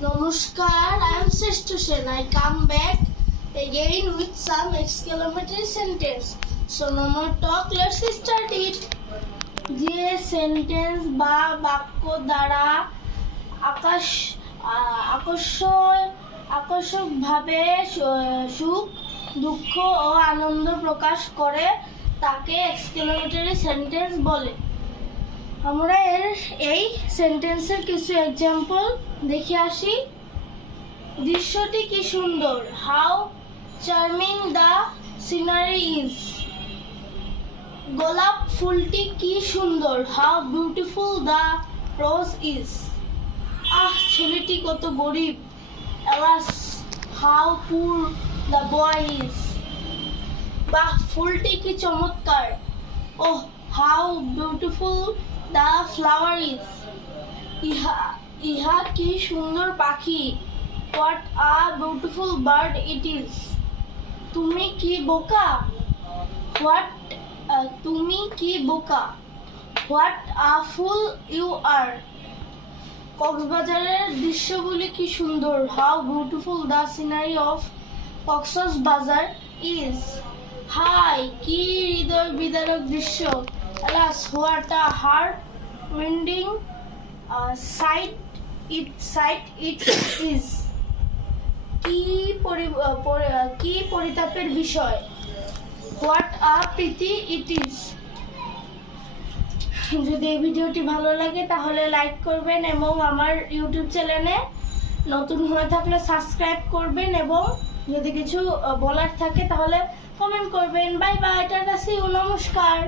Namaskar, I am Srishtu Sen. I come back again with some exclamatory sentence. So no more talk, let's start it. যে sentence বা বাক্য দ্বারা আকর্ষকভাবে সুখ, দুঃখ ও আনন্দ প্রকাশ করে তাকে এক্সক্লেমেটরি সেন্টেন্স বলে। আমরা এই সেন্টেন্সের কিছু এক্সাম্পল দেখে আসি। দৃশ্যটি কি সুন্দর, how charming the scenery is. গোলাপ ফুলটি কি সুন্দর, how beautiful the rose is. ছেলেটি কত গরিব, alas how poor the boy is। ফুলটি কি চমৎকার, oh how beautiful the flower is। ইহা কি সুন্দর পাখি, what a beautiful bird it is। তুমি কি বোকা, তুমি কি বোকা, what a fool you are। কক্সবাজারের দৃশ্যগুলি কি সুন্দর, how beautiful the scenery of Cox's Bazar is। High কি হৃদয় বিদারক দৃশ্য, alas what a heart winding sight it is। কি পরিতাপের বিষয়, what a pity it is। যদি এই ভিডিওটি ভালো লাগে তাহলে লাইক করবেন এবং আমার ইউটিউব চ্যানেলে নতুন হয়ে থাকলে সাবস্ক্রাইব করবেন এবং যদি কিছু বলার থাকে তাহলে কমেন্ট করবেন। Bye bye, tata, see you, নমস্কার।